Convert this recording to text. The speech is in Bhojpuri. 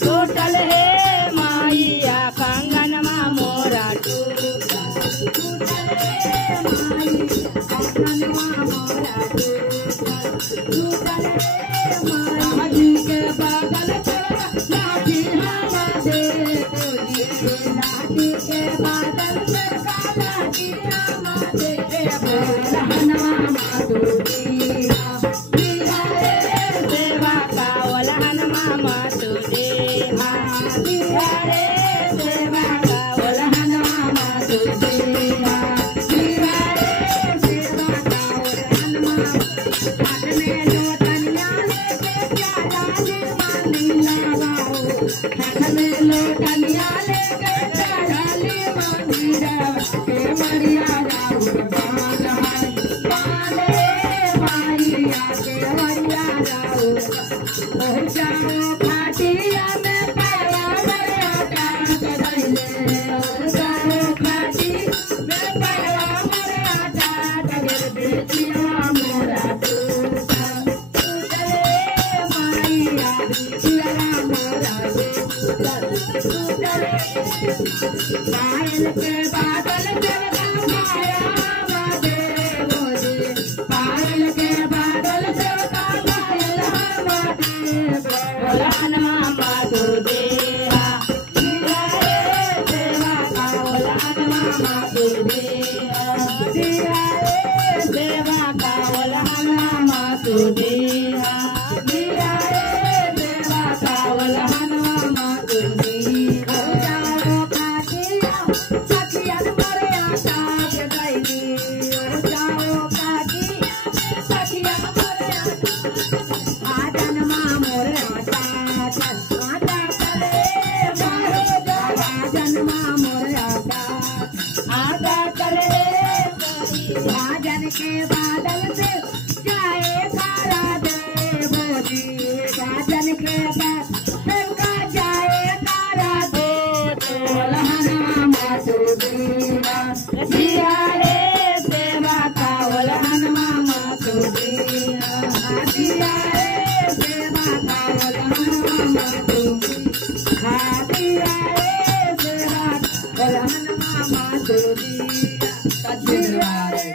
टोटल हे माइया कंगनमा मातु देहा दिया रे सेवा का वलहनवा मातु देहा दिया रे सेवा का वलहनवा हाथ में लोटनिया लेके चला ले मालीला बाऊ हाथ में लोटनिया लेके चला ले मालीला के मरिया जाऊ जाओ खाटिया में पाया मरिया टांग धइले जाओ खाटी में पाया मरिया टांग धइले बेचिया मोरा टूटा टूटले मारिया बेचिया मोरा टूटले पायल के बादल देवता माया बादे बोले पायल के बादल देवता वलहनवा मातु देहा दिया रे सेवा का वलहनवा मातु देहा दिया रे सेवा का वलहनवा मातु देहा दिया रे सेवा का वलहनवा मातु देहा जाओ खाटिया सखिया मरिया टांग धइली जाओ खाटिया सखिया मरिया भाजन के बादल से जाए तारा दे बोली भाजन के बादल का जाए तारा दे वलहनवा मातु देहा दिया रे सेवा का वलहनवा मातु देहा दिया रे सेवा का वलहनवा मातु देहा दिया रे सेवा वलहनवा मातु देहा दिया रे